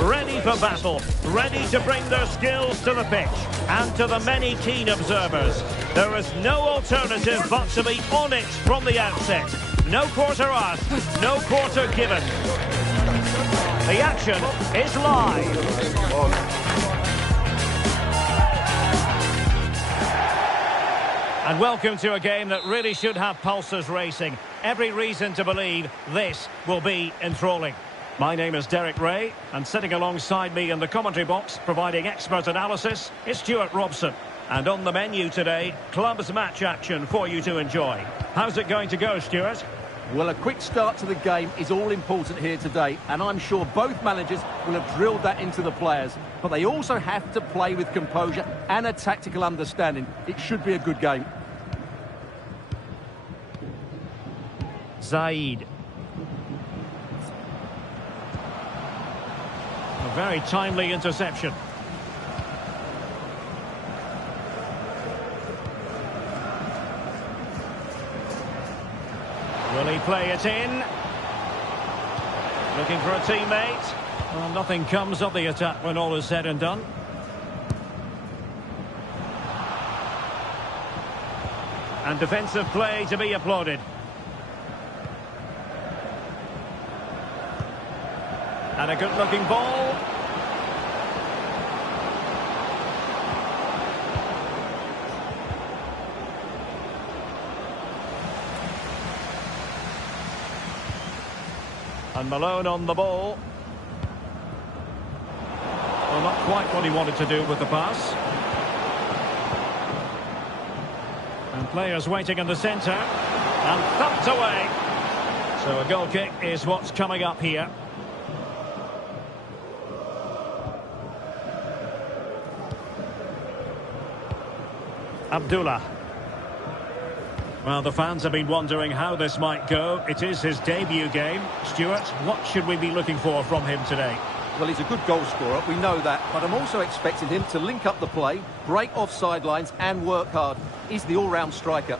Ready for battle, ready to bring their skills to the pitch. And to the many keen observers, there is no alternative but to be on it from the outset. No quarter asked, no quarter given. The action is live. And welcome to a game that really should have pulses racing. Every reason to believe this will be enthralling. My name is Derek Ray, and sitting alongside me in the commentary box, providing expert analysis, is Stuart Robson. And on the menu today, clubs match action for you to enjoy. How's it going to go, Stuart? Well, a quick start to the game is all important here today, and I'm sure both managers will have drilled that into the players. But they also have to play with composure and a tactical understanding. It should be a good game. Zaid. A very timely interception. Will he play it in? Looking for a teammate. Well, nothing comes of the attack when all is said and done. And defensive play to be applauded. And a good-looking ball. And Malone on the ball. Well, not quite what he wanted to do with the pass. And players waiting in the centre. And thumped away. So a goal kick is what's coming up here. Abdullah. Well, the fans have been wondering how this might go. It is his debut game. Stuart, what should we be looking for from him today? Well, he's a good goal scorer, we know that, but I'm also expecting him to link up the play, break off sidelines and work hard. He's the all-round striker.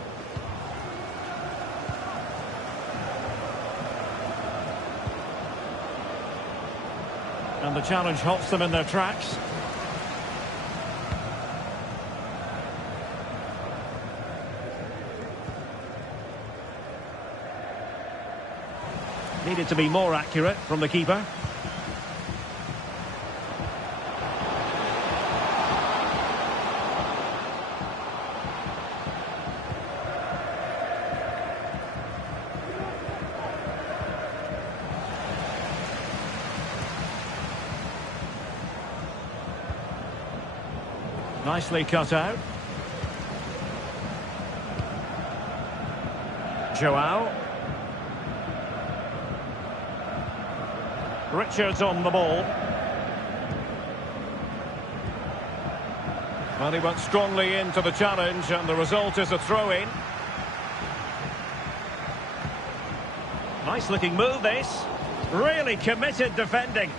And the challenge halts them in their tracks. Needed to be more accurate from the keeper. Nicely cut out. Joao. Richards on the ball. Well, he went strongly into the challenge, and the result is a throw-in. Nice-looking move, this. Really committed defending.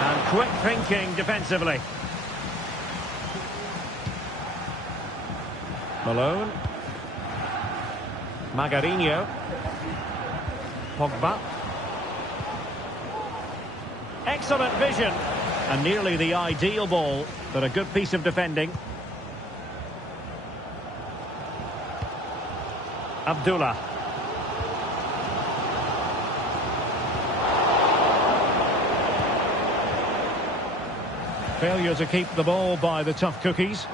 And quick thinking defensively. Malone. Magarinho. Pogba. Excellent vision. And nearly the ideal ball, but a good piece of defending. Abdullah. Failure to keep the ball by the tough cookies.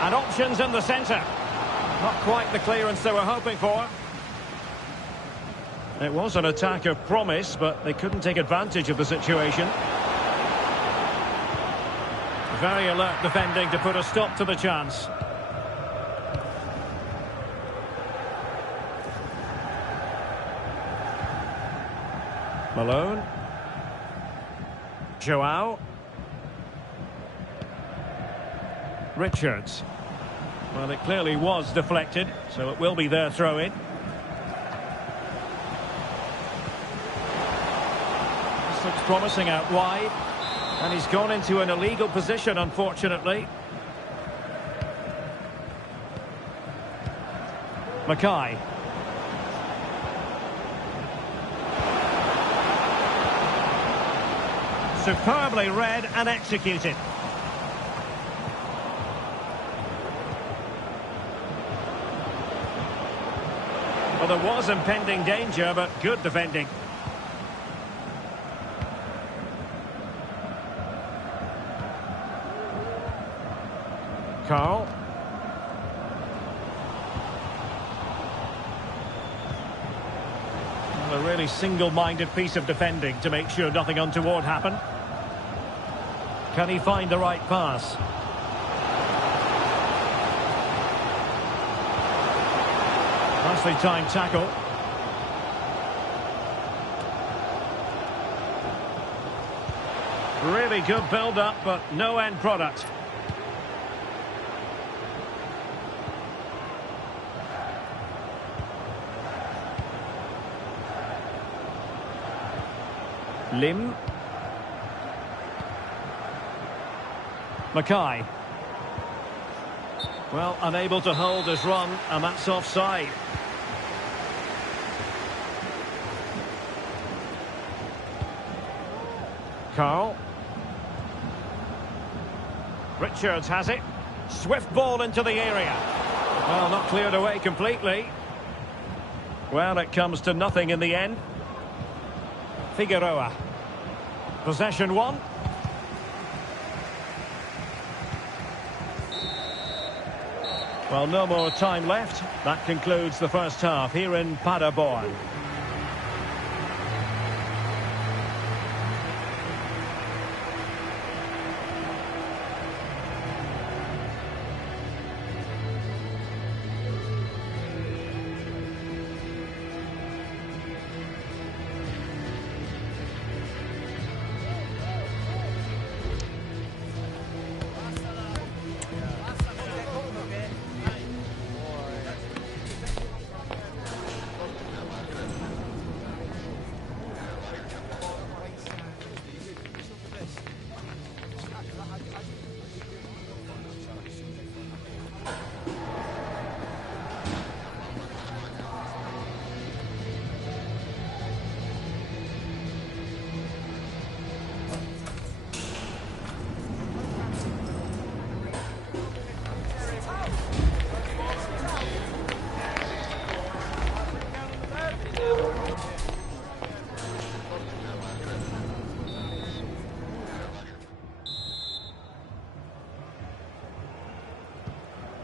And options in the centre. Not quite the clearance they were hoping for. It was an attack of promise, but they couldn't take advantage of the situation. Very alert defending to put a stop to the chance. Malone. Joao. Richards. Well, it clearly was deflected, so it will be their throw-in. This looks promising out wide. And he's gone into an illegal position, unfortunately. Mackay. Superbly read and executed. Well, there was impending danger, but good defending. Carl. Well, a really single-minded piece of defending to make sure nothing untoward happened. Can he find the right pass? Nicely timed tackle. Really good build-up, but no end product. Lim. Mackay. Well, unable to hold his run, and that's offside. Carl. Richards has it. Swift ball into the area. Well, not cleared away completely. Well, it comes to nothing in the end. Figueroa. Possession one. Well, no more time left. That concludes the first half here in Paderborn.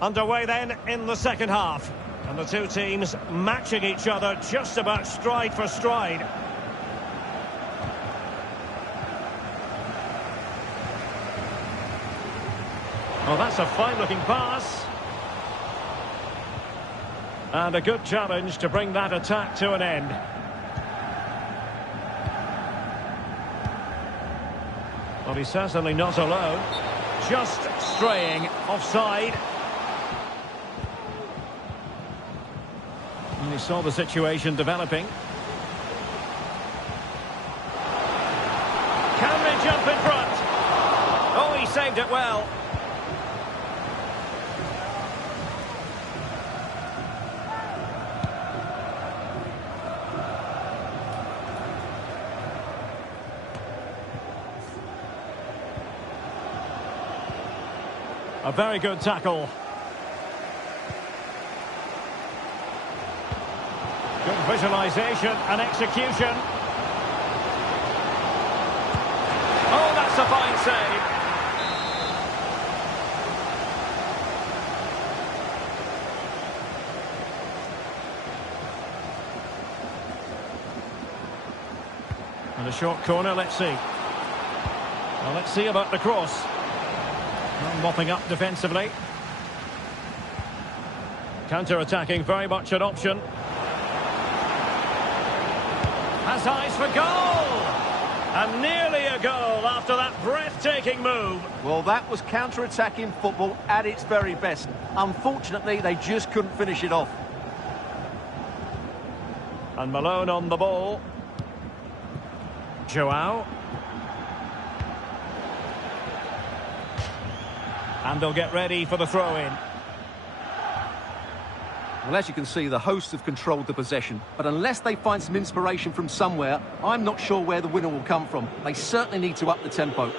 Underway then in the second half. And the two teams matching each other just about stride for stride. Well, that's a fine-looking pass. And a good challenge to bring that attack to an end. Well, he's certainly not alone. Just straying offside. And he saw the situation developing. Can they jump in front? Oh, he saved it well. A very good tackle. Good visualization and execution. Oh, that's a fine save. And a short corner, let's see. Well, let's see about the cross. Well, mopping up defensively. Counter-attacking, very much an option. Has eyes for goal! And nearly a goal after that breathtaking move. Well, that was counter-attacking football at its very best. Unfortunately, they just couldn't finish it off. And Malone on the ball. Joao. And they'll get ready for the throw-in. Well, as you can see, the hosts have controlled the possession. But unless they find some inspiration from somewhere, I'm not sure where the winner will come from. They certainly need to up the tempo.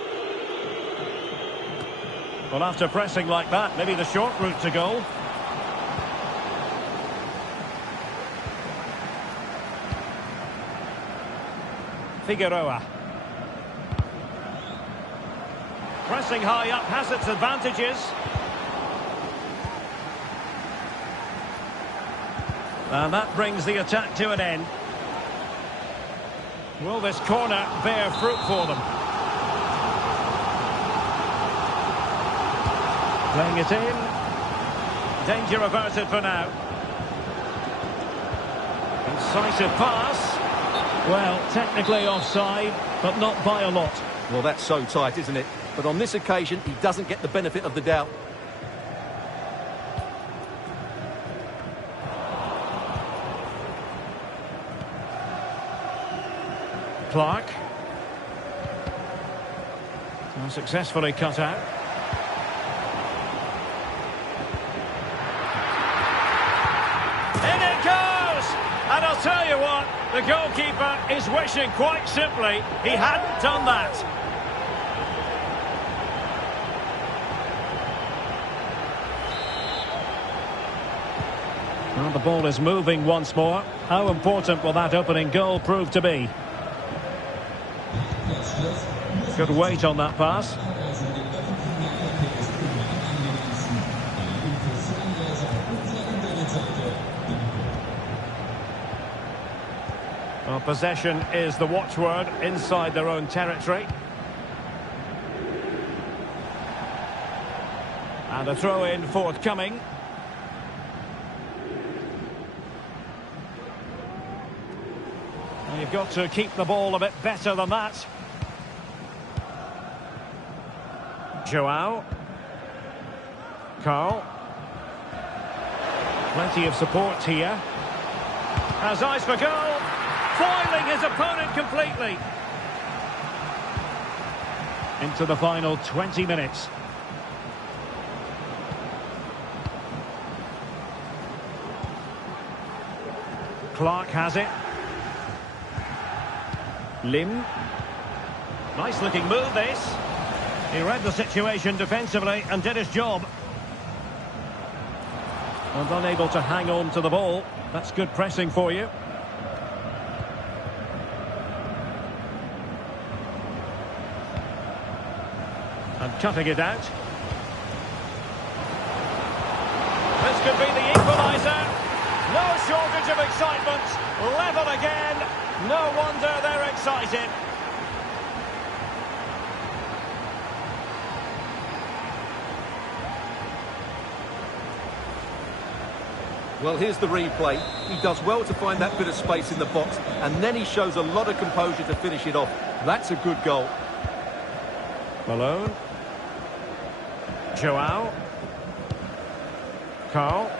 Well, after pressing like that, maybe the short route to goal. Figueroa. Pressing high up has its advantages. And that brings the attack to an end. Will this corner bear fruit for them? Playing it in. Danger averted for now. Incisive pass. Well, technically offside, but not by a lot. Well, that's so tight, isn't it? But on this occasion, he doesn't get the benefit of the doubt. Clark. Well, successfully cut out. In it goes! And I'll tell you what, the goalkeeper is wishing quite simply he hadn't done that. Well, the ball is moving once more. How important will that opening goal prove to be? Good weight on that pass. Well, possession is the watchword inside their own territory. And a throw-in forthcoming. Well, you've got to keep the ball a bit better than that. Joao. Carl. Plenty of support here. Has eyes for goal. Foiling his opponent completely. Into the final 20 minutes. Clark has it. Lim. Nice looking move this. He read the situation defensively and did his job. And unable to hang on to the ball. That's good pressing for you. And cutting it out. This could be the equaliser. No shortage of excitement. Level again. No wonder they're excited. Well, here's the replay. He does well to find that bit of space in the box, and then he shows a lot of composure to finish it off. That's a good goal. Malone. Joao. Carl.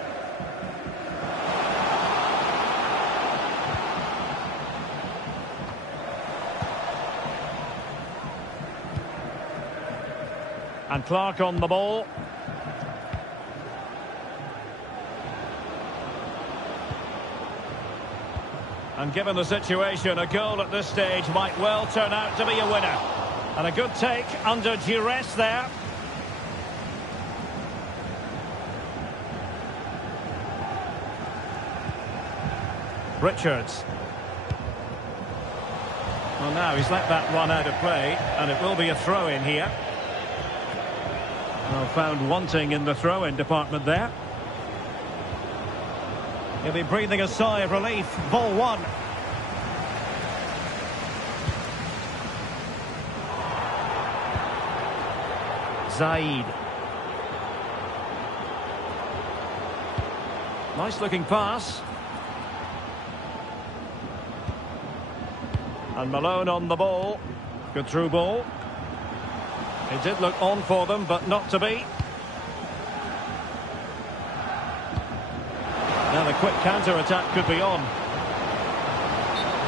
And Clark on the ball. And given the situation, a goal at this stage might well turn out to be a winner. And a good take under duress there. Richards. Well, now he's let that run out of play, and it will be a throw-in here. Well, found wanting in the throw-in department there. He'll be breathing a sigh of relief. Ball one. Zaid. Nice looking pass. And Malone on the ball. Good through ball. It did look on for them, but not to be. Now the quick counter-attack could be on.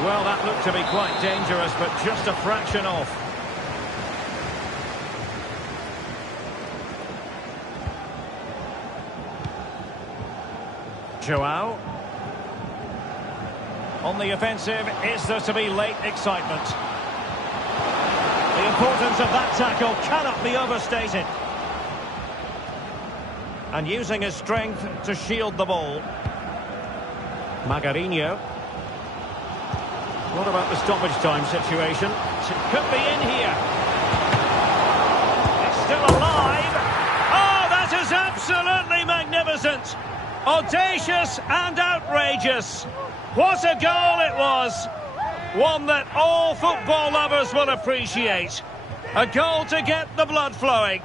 Well, that looked to be quite dangerous, but just a fraction off. Joao. On the offensive, is there to be late excitement? The importance of that tackle cannot be overstated. And using his strength to shield the ball. Magarinho. What about the stoppage time situation? It could be in here. It's still alive. Oh, that is absolutely magnificent. Audacious and outrageous. What a goal it was. One that all football lovers will appreciate. A goal to get the blood flowing.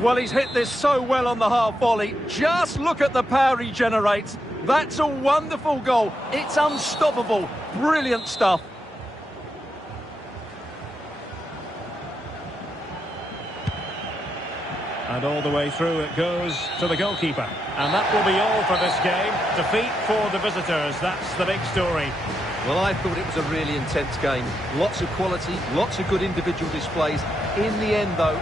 Well, he's hit this so well on the half volley. Just look at the power he generates. That's a wonderful goal. It's unstoppable. Brilliant stuff. And all the way through it goes to the goalkeeper. And that will be all for this game. Defeat for the visitors. That's the big story. Well, I thought it was a really intense game. Lots of quality, lots of good individual displays. In the end, though,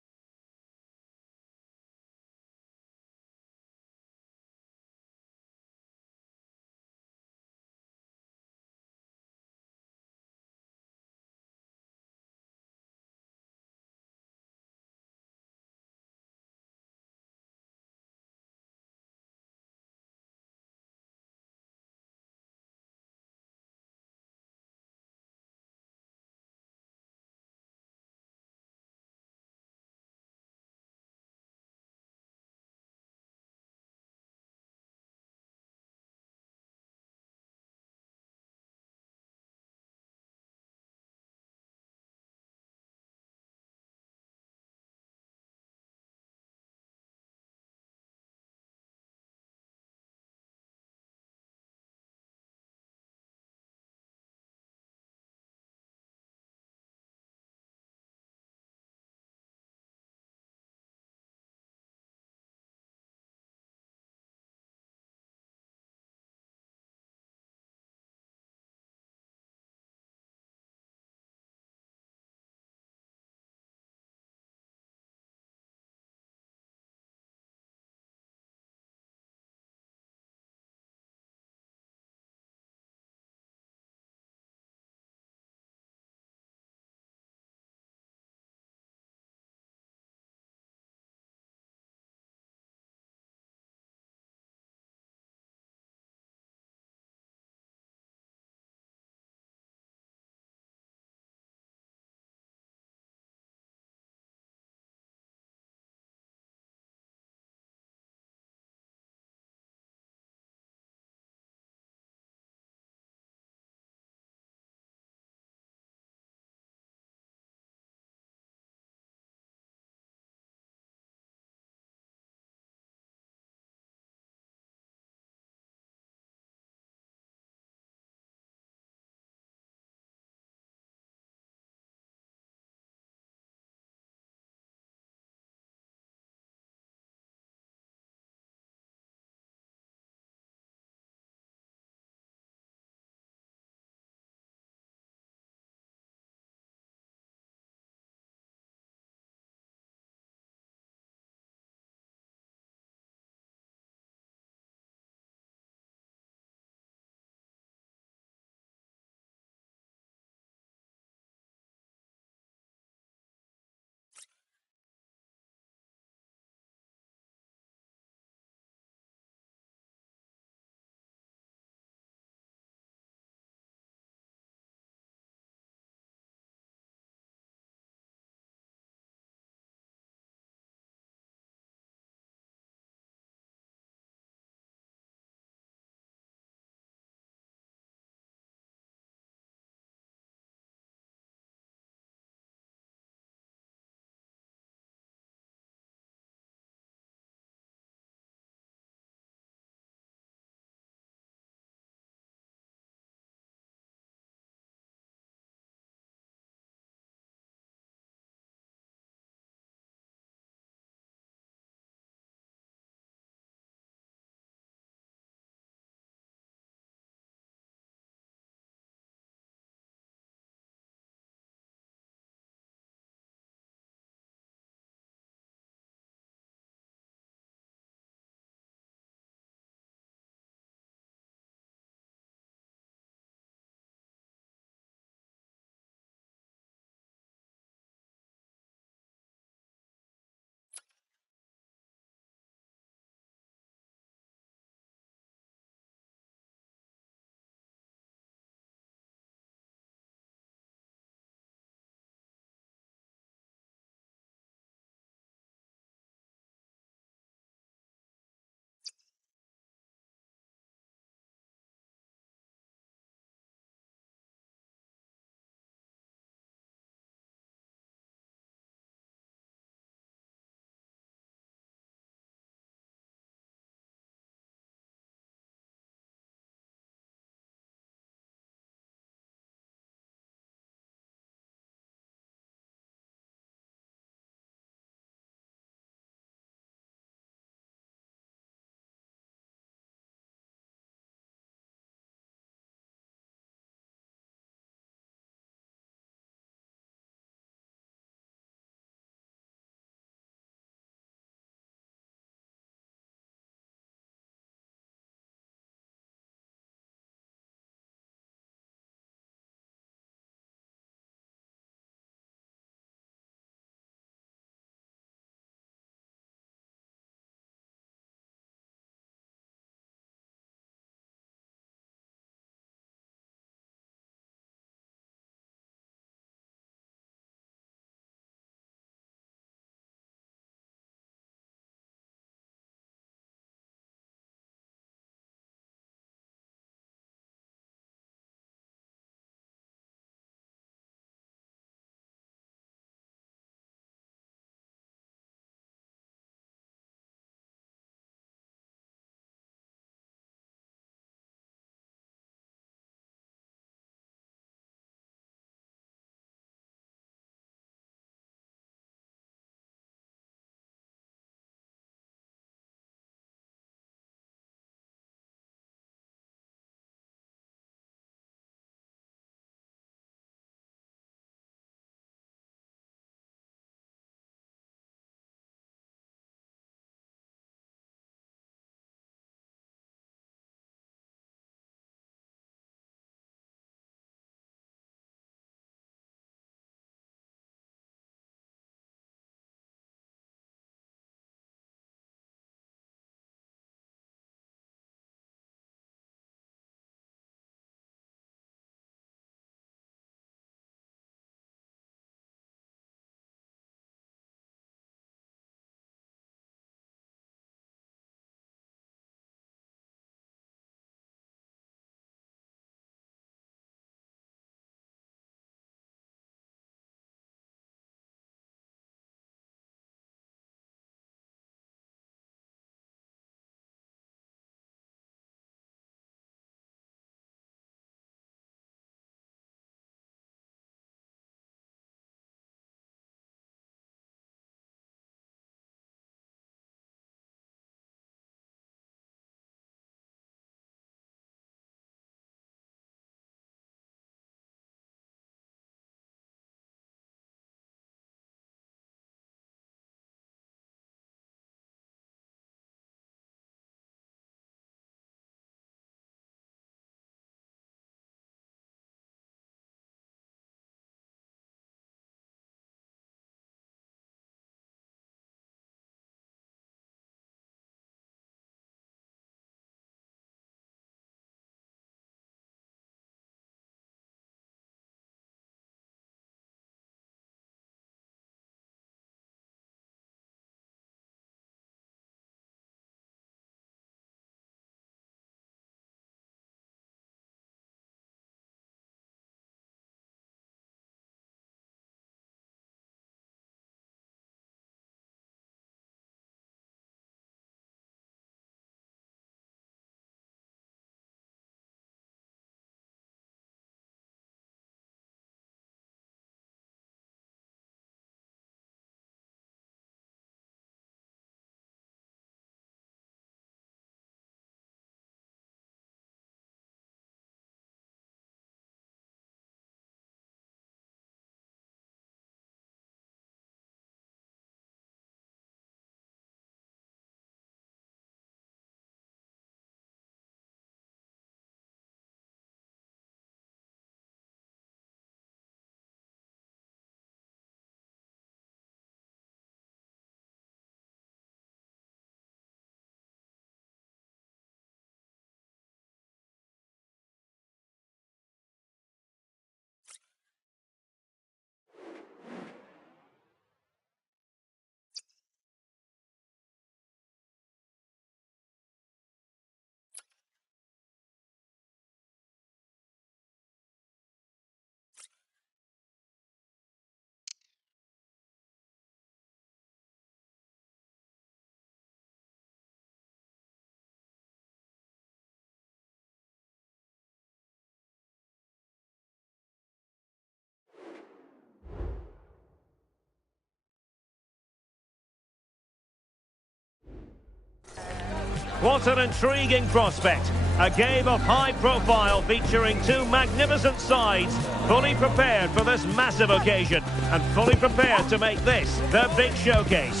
What an intriguing prospect. A game of high profile featuring two magnificent sides, fully prepared for this massive occasion and fully prepared to make this their big showcase.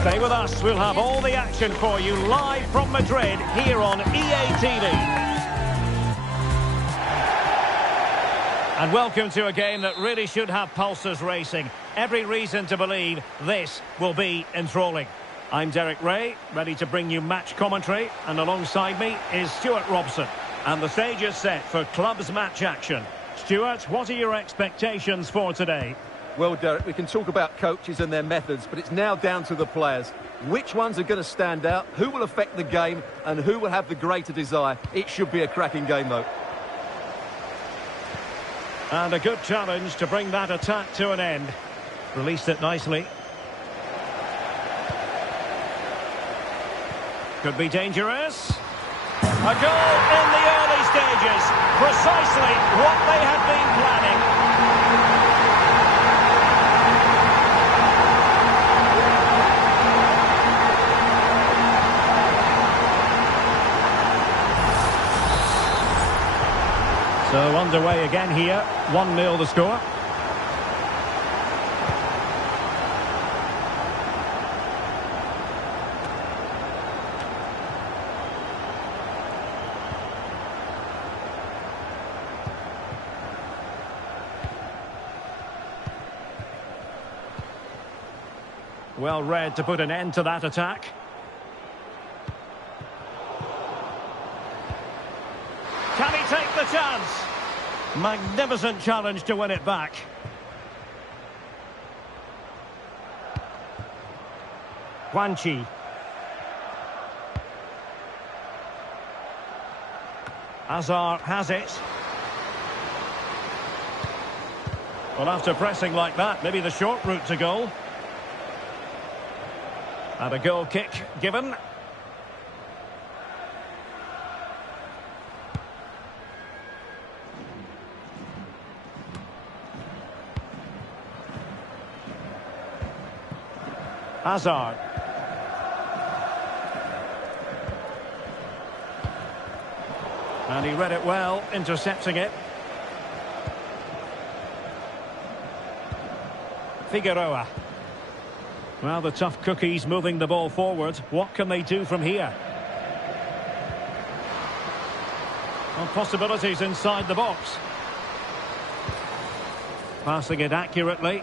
Stay with us, we'll have all the action for you live from Madrid here on EA TV. And welcome to a game that really should have pulses racing. Every reason to believe this will be enthralling. I'm Derek Ray, ready to bring you match commentary, and alongside me is Stuart Robson. And the stage is set for clubs match action. Stuart, what are your expectations for today? Well, Derek, we can talk about coaches and their methods, but it's now down to the players. Which ones are going to stand out, who will affect the game, and who will have the greater desire? It should be a cracking game, though. And a good challenge to bring that attack to an end. Released it nicely. Could be dangerous. A goal in the early stages. Precisely what they had been planning. So underway again here. 1-0 the score. Well read to put an end to that attack. Can he take the chance? Magnificent challenge to win it back. Guanchi. Hazard has it. Well, after pressing like that, maybe the short route to goal. And a goal kick given. Hazard. And he read it well, intercepting it. Figueroa. Well, the tough cookies moving the ball forward. What can they do from here? Well, possibilities inside the box. Passing it accurately.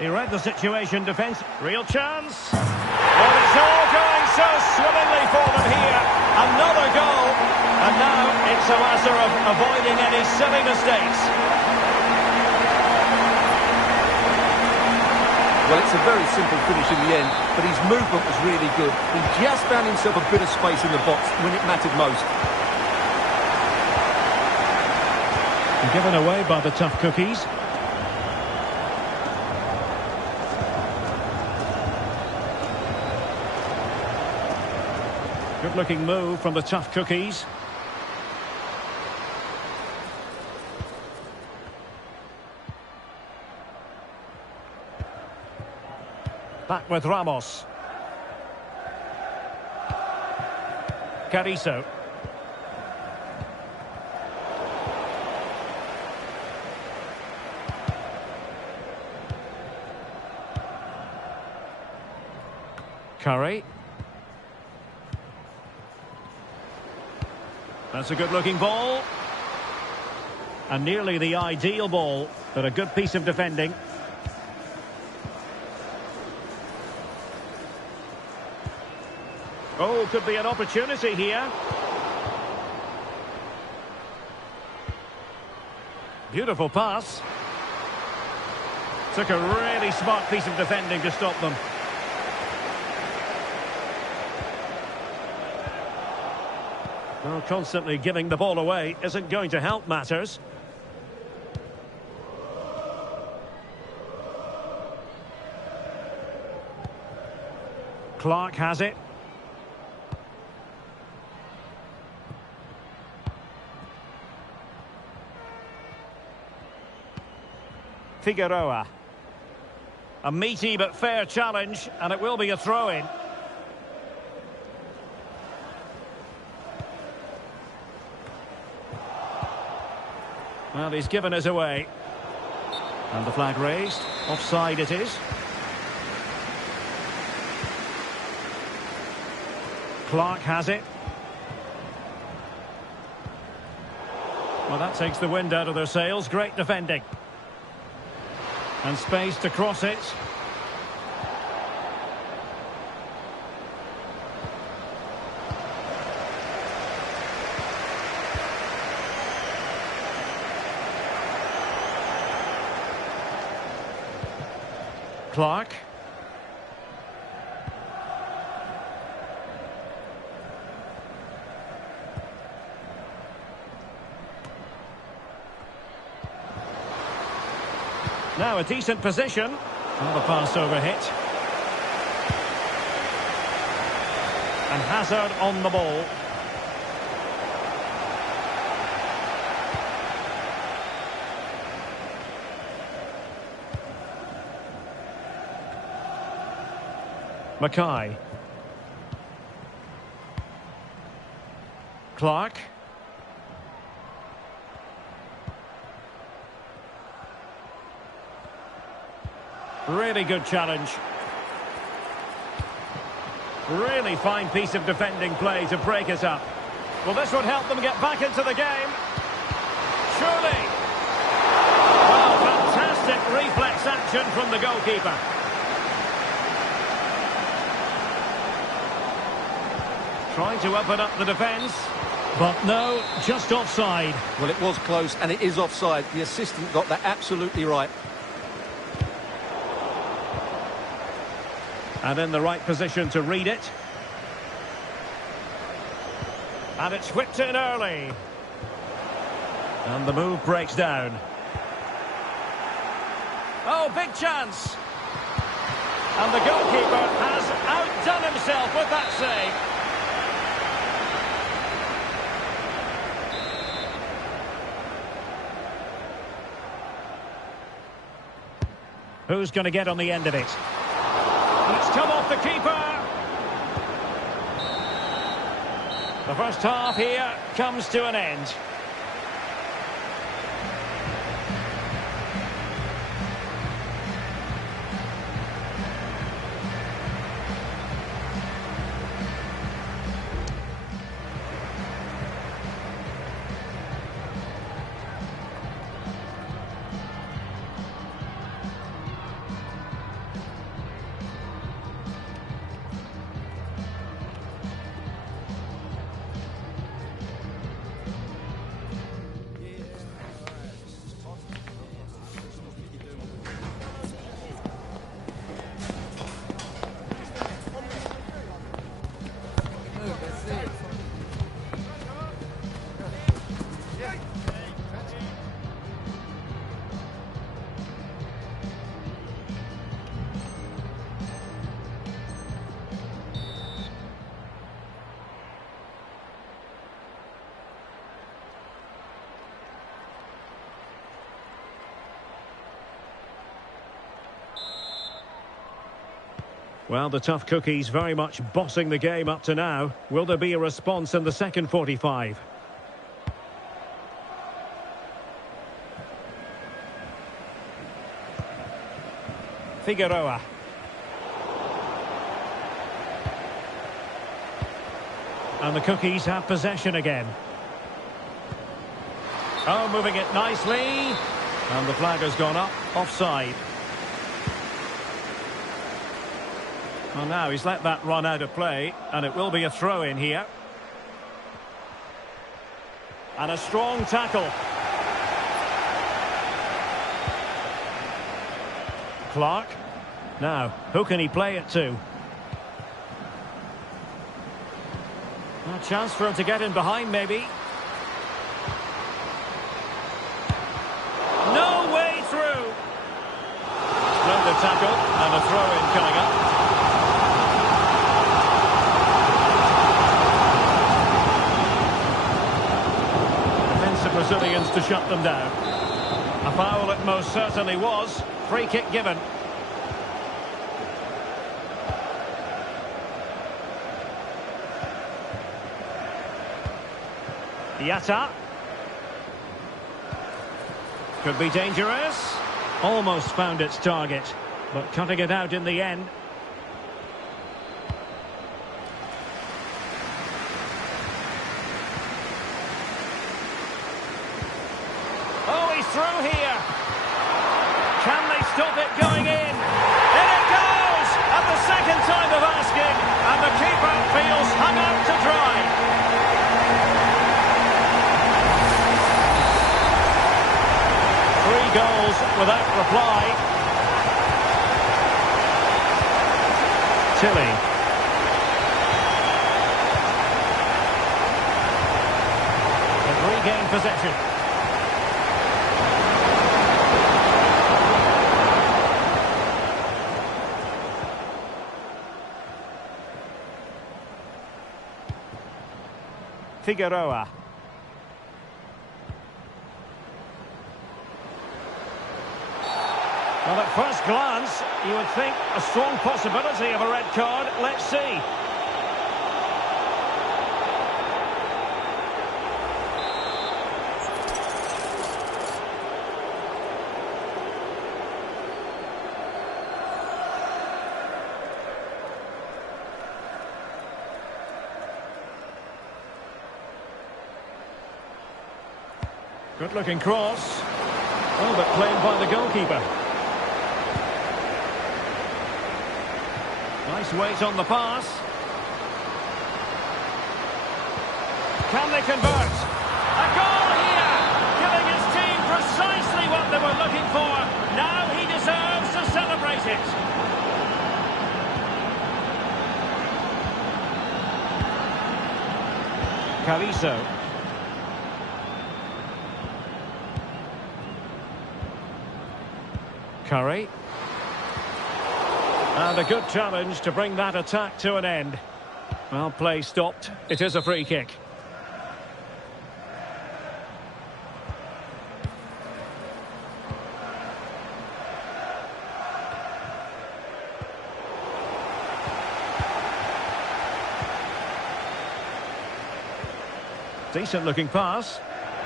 He read the situation, defence. Real chance. Well, it's all going so swimmingly for them here. Another goal. And now it's a matter of avoiding any silly mistakes. Well, it's a very simple finish in the end, but his movement was really good. He just found himself a bit of space in the box when it mattered most. Given away by the tough cookies. Good-looking move from the tough cookies. Back with Ramos. Carrizo. Curry. That's a good-looking ball. And nearly the ideal ball, but a good piece of defending. Oh, could be an opportunity here. Beautiful pass. Took a really smart piece of defending to stop them. Well, constantly giving the ball away isn't going to help matters. Clark has it. Figueroa. A meaty but fair challenge, and it will be a throw-in. Well, he's given us away. And the flag raised. Offside it is. Clark has it. Well, that takes the wind out of their sails. Great defending. And space to cross it. Clark. Now a decent position. Another pass over hit. And Hazard on the ball. Mackay. Clark. Really good challenge. Really fine piece of defending play to break us up. Well, this would help them get back into the game. Surely. Well, fantastic reflex action from the goalkeeper. Trying to open up the defence. But no, just offside. Well, it was close, and it is offside. The assistant got that absolutely right. And in the right position to read it. And it's whipped in early. And the move breaks down. Oh, big chance. And the goalkeeper has outdone himself with that save. Who's going to get on the end of it? And it's come off the keeper. The first half here comes to an end. Well, the tough cookies very much bossing the game up to now. Will there be a response in the second 45? Figueroa. And the cookies have possession again. Oh, moving it nicely. And the flag has gone up. Offside. Well, now he's let that run out of play, and it will be a throw-in here. And a strong tackle. Clark. Now, who can he play it to? A chance for him to get in behind, maybe. No way through. Splendid tackle, and a throw-in coming up. Brazilians to shut them down. A foul it most certainly was. Free kick given. Yatta. Could be dangerous. Almost found its target, but cutting it out in the end. Oh, he's through here. Can they stop it going in? In it goes! At the second time of asking, and the keeper feels hung out to dry. Three goals without reply. Tilly. They've regained possession. Figueroa. Well, at first glance, you would think a strong possibility of a red card. Let's see. Good-looking cross. Oh, but claimed by the goalkeeper. Nice weight on the pass. Can they convert? A goal here! Giving his team precisely what they were looking for. Now he deserves to celebrate it. Carrizo. Curry. And a good challenge to bring that attack to an end. Well, play stopped. It is a free kick. Decent looking pass.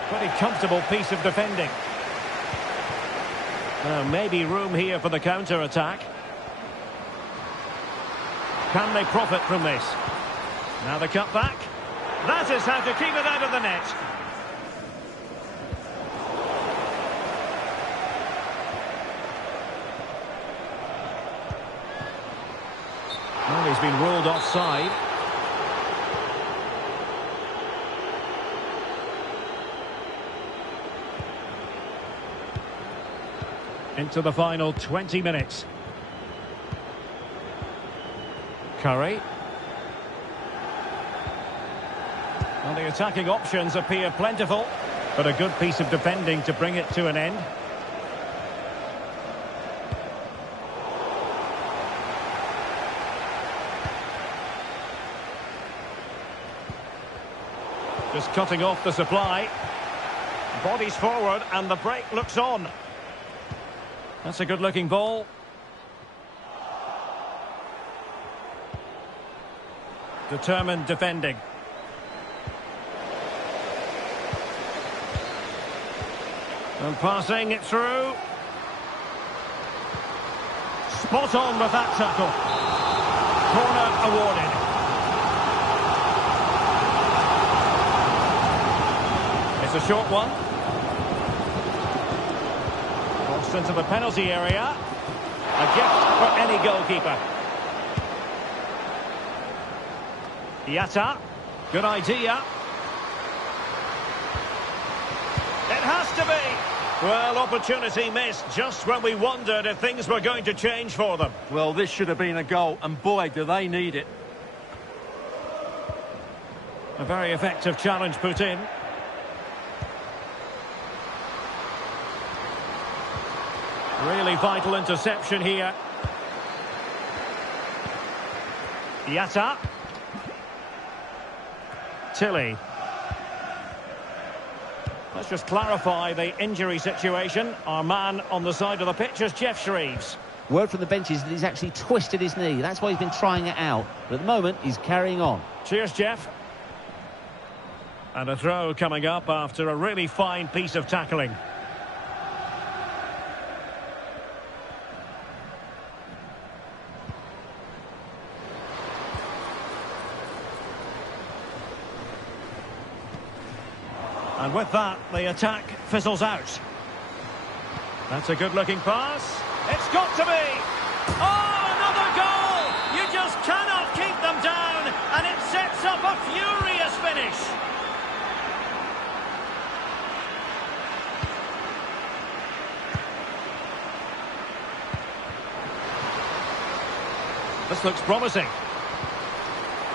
Pretty comfortable piece of defending. Maybe room here for the counter-attack. Can they profit from this? Now the cut back. That is how to keep it out of the net. Well, he's been ruled offside. Into the final 20 minutes. Curry. Well, the attacking options appear plentiful, but a good piece of defending to bring it to an end. Just cutting off the supply. Bodies forward and the break looks on. That's a good-looking ball. Determined defending. And passing it through. Spot on with that tackle. Corner awarded. It's a short one. Crossed into the penalty area. A gift for any goalkeeper. Yatta. Good idea. It has to be. Well, opportunity missed just when we wondered if things were going to change for them. Well, this should have been a goal, and boy, do they need it. A very effective challenge put in. Really vital interception here. Yatta. Tilly. Let's just clarify the injury situation. Our man on the side of the pitch is Jeff Shreves. Word from the benches that he's actually twisted his knee. That's why he's been trying it out. But at the moment, he's carrying on. Cheers, Jeff. And a throw coming up after a really fine piece of tackling. And with that, the attack fizzles out. That's a good-looking pass. It's got to be! Oh, another goal! You just cannot keep them down, and it sets up a furious finish. This looks promising.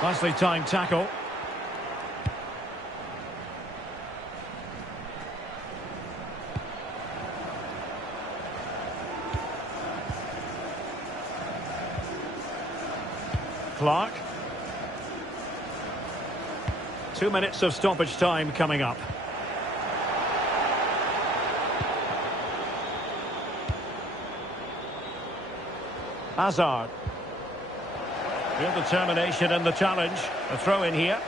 Nicely timed tackle. Clark. 2 minutes of stoppage time coming up. Hazard. Real determination in the challenge. A throw in here.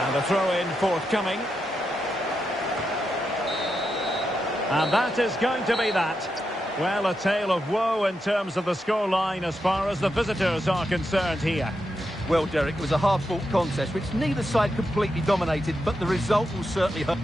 And a throw in forthcoming. And that is going to be that. Well, a tale of woe in terms of the scoreline as far as the visitors are concerned here. Well, Derek, it was a hard-fought contest, which neither side completely dominated, but the result will certainly hurt.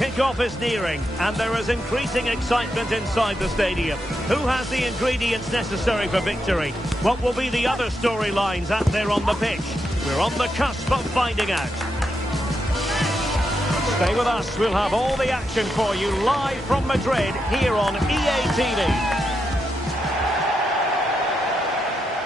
Kick-off is nearing, and there is increasing excitement inside the stadium. Who has the ingredients necessary for victory? What will be the other storylines out there on the pitch? We're on the cusp of finding out. Stay with us, we'll have all the action for you live from Madrid here on EA TV.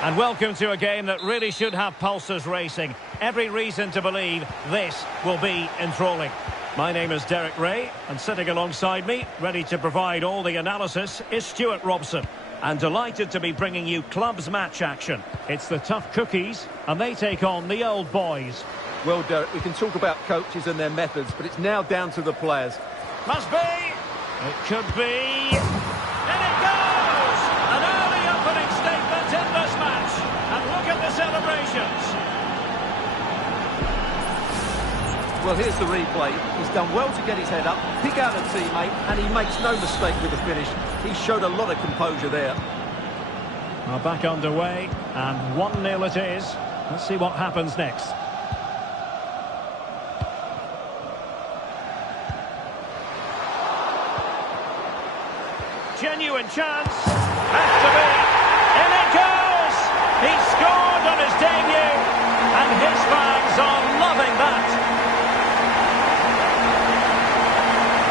And welcome to a game that really should have pulses racing. Every reason to believe this will be enthralling. My name is Derek Ray, and sitting alongside me, ready to provide all the analysis, is Stuart Robson. And delighted to be bringing you clubs match action. It's the tough cookies, and they take on the old boys. Well, Derek, we can talk about coaches and their methods, but it's now down to the players. Must be. It could be. And it goes! An early opening statement in this match. And look at the celebrations. Well, here's the replay. He's done well to get his head up, pick out a teammate, and he makes no mistake with the finish. He showed a lot of composure there. Well, back underway, and 1-0 it is. Let's see what happens next. Genuine chance. Has to be. In it goes! He scored on his debut, and his fans are loving that.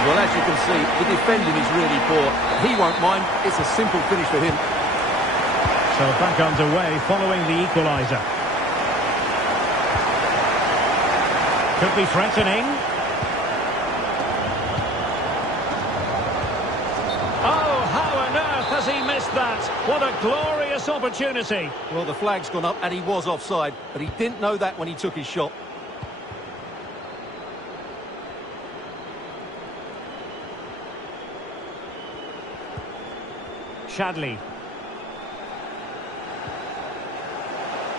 Well, as you can see, the defending is really poor. He won't mind. It's a simple finish for him. So back underway following the equaliser. Could be threatening. Oh, how on earth has he missed that? What a glorious opportunity. Well, the flag's gone up and he was offside, but he didn't know that when he took his shot. Shadley.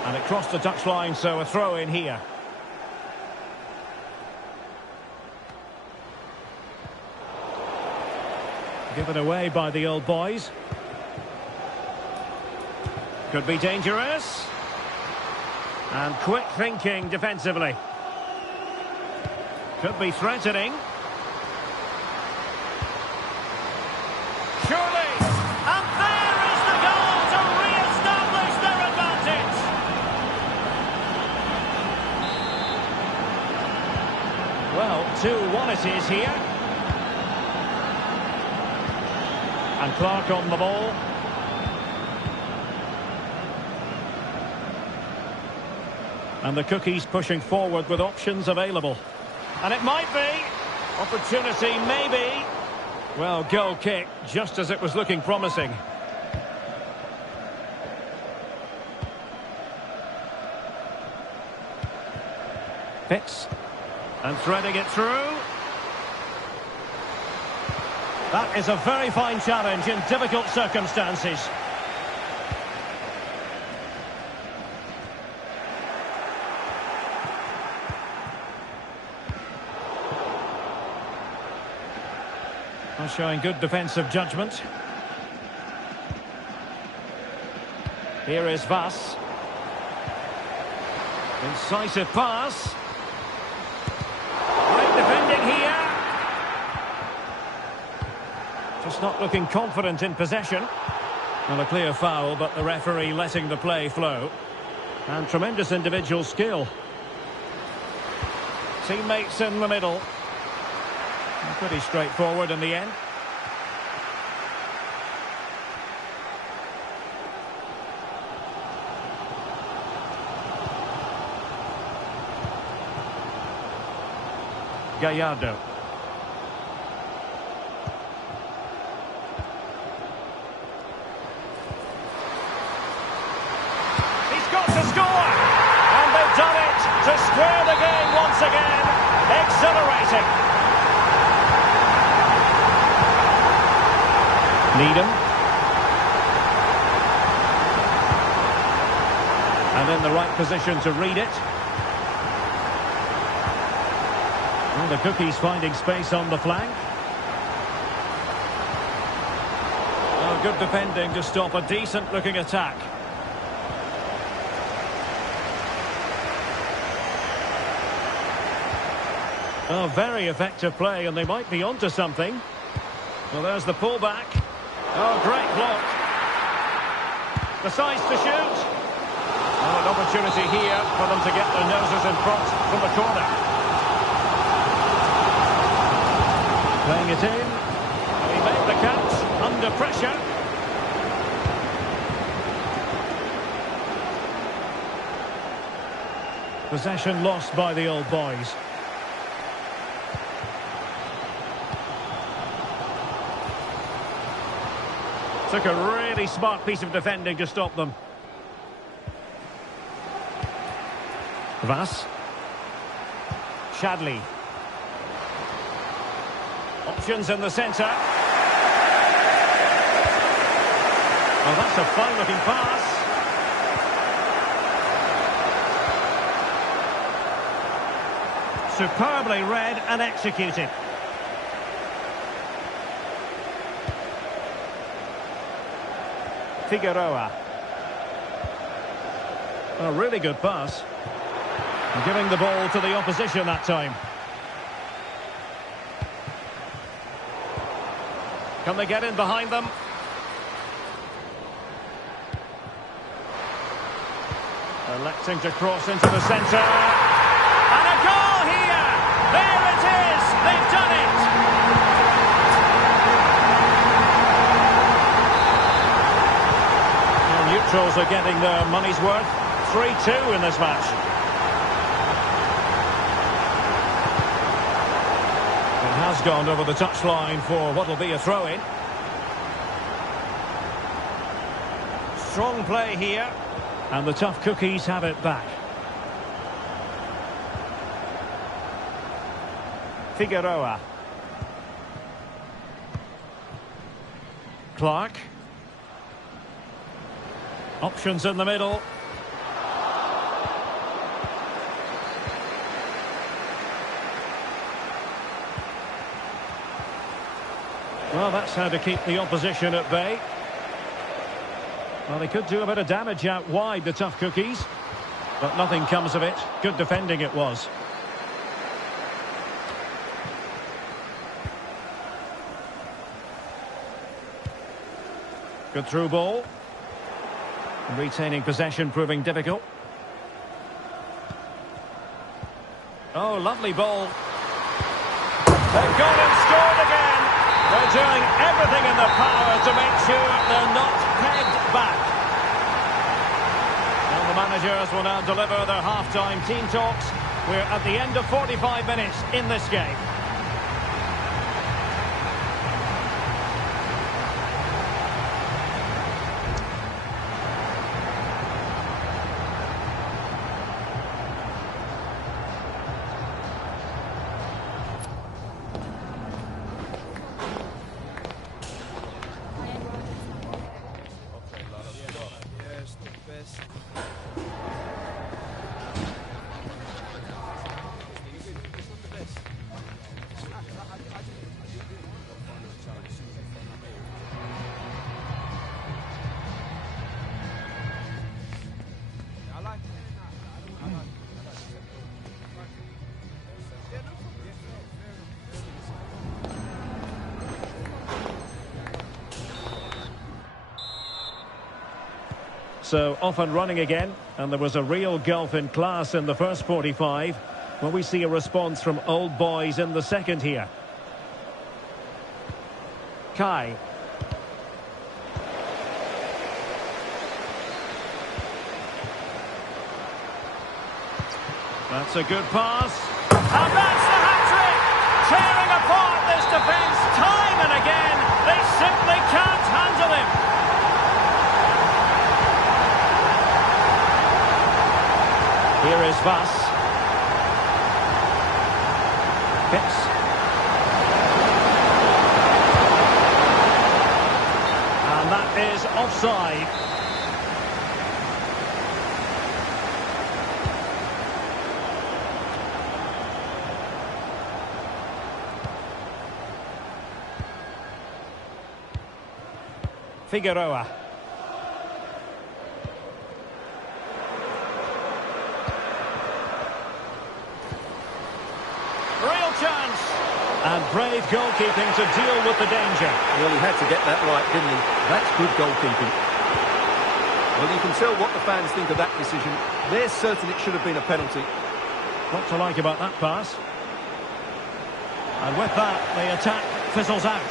And it crossed the touchline, so a throw in here. Given away by the old boys. Could be dangerous. And quick thinking defensively. Could be threatening. Surely. And there is the goal to re-establish their advantage. Well, 2-1 it is here. And Clark on the ball. And the cookies pushing forward with options available. And it might be. Opportunity maybe. Well, goal kick, just as it was looking promising. Fitz. And threading it through. That is a very fine challenge in difficult circumstances. Showing good defensive judgment. Here is Vass. Incisive pass. Great defending here. Just not looking confident in possession. Well, a clear foul, but the referee letting the play flow. And tremendous individual skill. Teammates in the middle. Pretty straightforward in the end. Gallardo. He's got to score! And they've done it to square the game once again. Exhilarating. Needham. And in the right position to read it. And the cookies finding space on the flank. Oh, good defending to stop a decent-looking attack. Oh, very effective play, and they might be onto something. Well, there's the pullback. Oh, great block. Decides to shoot. Oh, an opportunity here for them to get their noses in front from the corner. Playing it in. He made the catch under pressure. Possession lost by the old boys. Took a really smart piece of defending to stop them. Vass. Shadley. Options in the centre. Well, that's a fine-looking pass. Superbly read and executed. Figueroa. A really good pass. Giving the ball to the opposition that time. Can they get in behind them? Electing to cross into the centre. And a goal here! There it is! They've done it! The neutrals are getting their money's worth. 3-2 in this match. It has gone over the touchline for what will be a throw-in. Strong play here. And the tough cookies have it back. Figueroa. Clark. Options in the middle. Well, that's how to keep the opposition at bay. Well, they could do a bit of damage out wide, the tough cookies. But nothing comes of it. Good defending it was. Good through ball. Retaining possession proving difficult. Oh, lovely ball. They've gone and scored again. They're doing everything in their power to make sure they're not pegged back. And the managers will now deliver their half-time team talks. We're at the end of 45 minutes in this game. So off and running again, and there was a real gulf in class in the first 45. Well, we see a response from old boys in the second here. Kai. That's a good pass. And that's the hat-trick! Tearing apart this defence time and again. They simply can't handle him. Here is Vass. Hits. And that is offside. Figueroa. Brave goalkeeping to deal with the danger. Well, he had to get that right, didn't he? That's good goalkeeping. Well, you can tell what the fans think of that decision. They're certain it should have been a penalty. What to like about that pass? And with that, the attack fizzles out.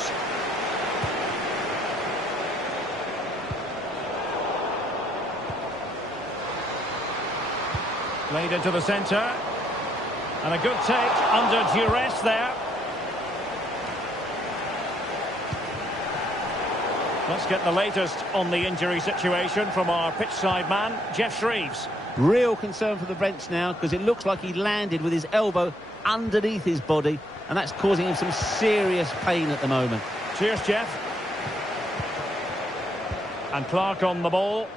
Played into the centre. And a good take under duress there. Let's get the latest on the injury situation from our pitchside man, Jeff Shreves. Real concern for the bench now, because it looks like he landed with his elbow underneath his body, and that's causing him some serious pain at the moment. Cheers, Jeff. And Clark on the ball.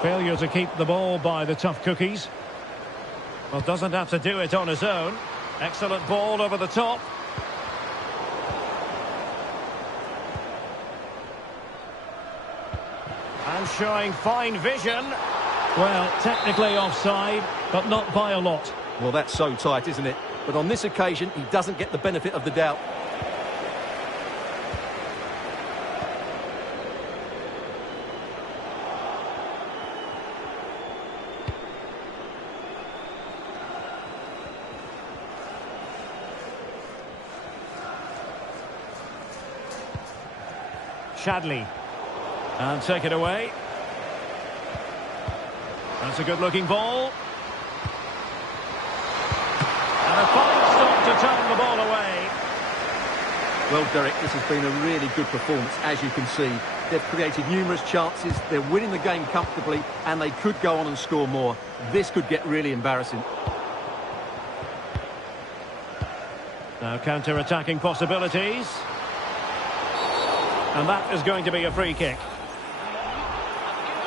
Failure to keep the ball by the tough cookies. Well, doesn't have to do it on his own. Excellent ball over the top. And showing fine vision. Well, technically offside, but not by a lot. Well, that's so tight, isn't it? But on this occasion, he doesn't get the benefit of the doubt. Shadley. And take it away. That's a good-looking ball. And a fine stop to turn the ball away. Well, Derek, this has been a really good performance, as you can see. They've created numerous chances, they're winning the game comfortably, and they could go on and score more. This could get really embarrassing. Now counter-attacking possibilities. And that is going to be a free kick.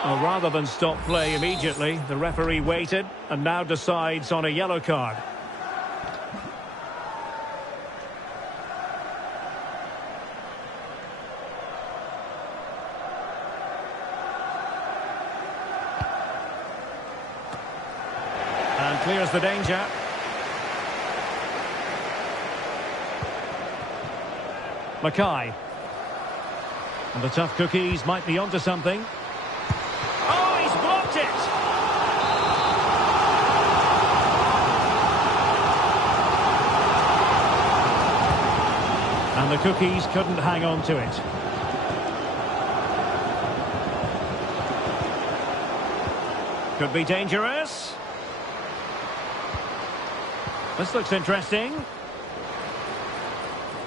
Well, rather than stop play immediately, the referee waited and now decides on a yellow card. And clears the danger. Mackay. And the tough cookies might be onto something. Oh, he's blocked it! And the cookies couldn't hang on to it. Could be dangerous. This looks interesting.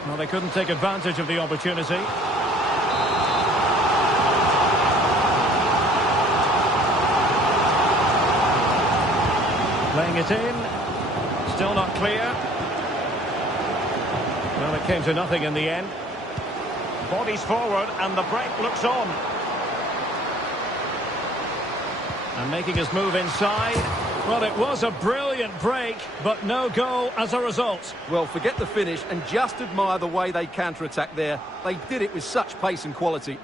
Well, they couldn't take advantage of the opportunity. Playing it in. Still not clear. Well, it came to nothing in the end. Bodies forward and the break looks on. And making his move inside. Well, it was a brilliant break, but no goal as a result. Well, forget the finish and just admire the way they counter-attacked there. They did it with such pace and quality.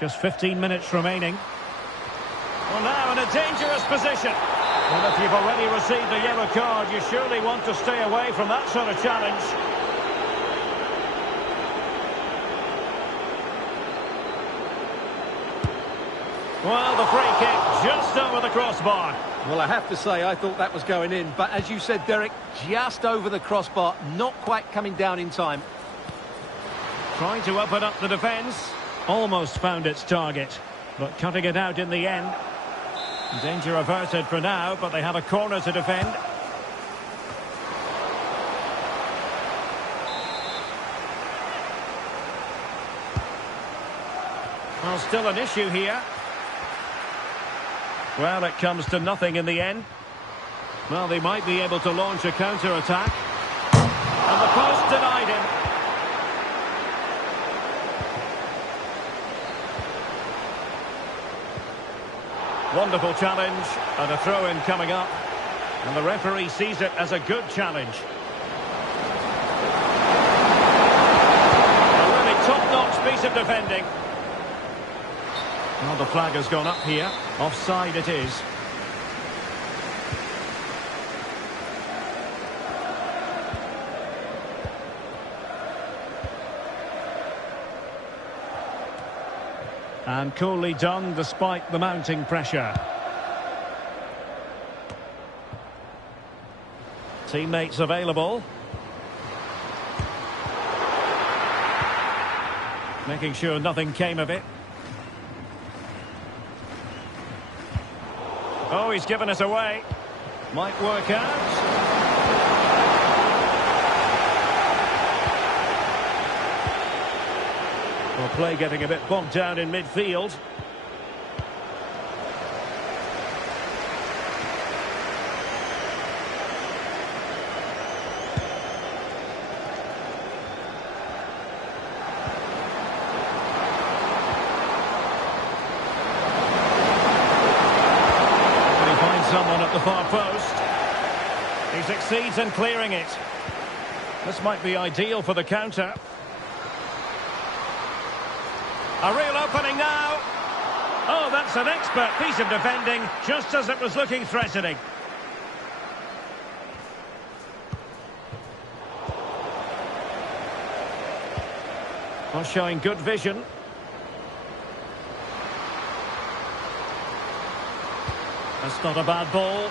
Just 15 minutes remaining. Well, now in a dangerous position. Well, if you've already received a yellow card, you surely want to stay away from that sort of challenge. Well, the free kick just over the crossbar. Well, I have to say, I thought that was going in. But as you said, Derek, just over the crossbar, not quite coming down in time. Trying to open up the defence. Almost found its target, but cutting it out in the end. Danger averted for now, but they have a corner to defend. Well, still an issue here. Well, it comes to nothing in the end. Well, they might be able to launch a counter-attack. And the post denied him. Wonderful challenge, and a throw-in coming up. And the referee sees it as a good challenge. A really top-notch piece of defending. Well, the flag has gone up here. Offside it is. And coolly done despite the mounting pressure. Teammates available. Making sure nothing came of it. Oh, he's given us away. Might work out. Well, play getting a bit bogged down in midfield. Someone at the far post. He succeeds in clearing it. This might be ideal for the counter. A real opening now. Oh, that's an expert piece of defending, just as it was looking threatening. Well, showing good vision. That's not a bad ball.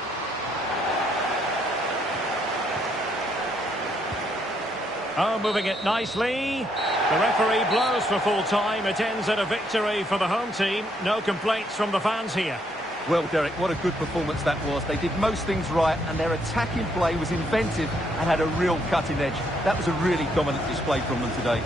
Oh, moving it nicely. The referee blows for full time. It ends at a victory for the home team. No complaints from the fans here. Well, Derek, what a good performance that was. They did most things right, and their attacking play was inventive and had a real cutting edge. That was a really dominant display from them today.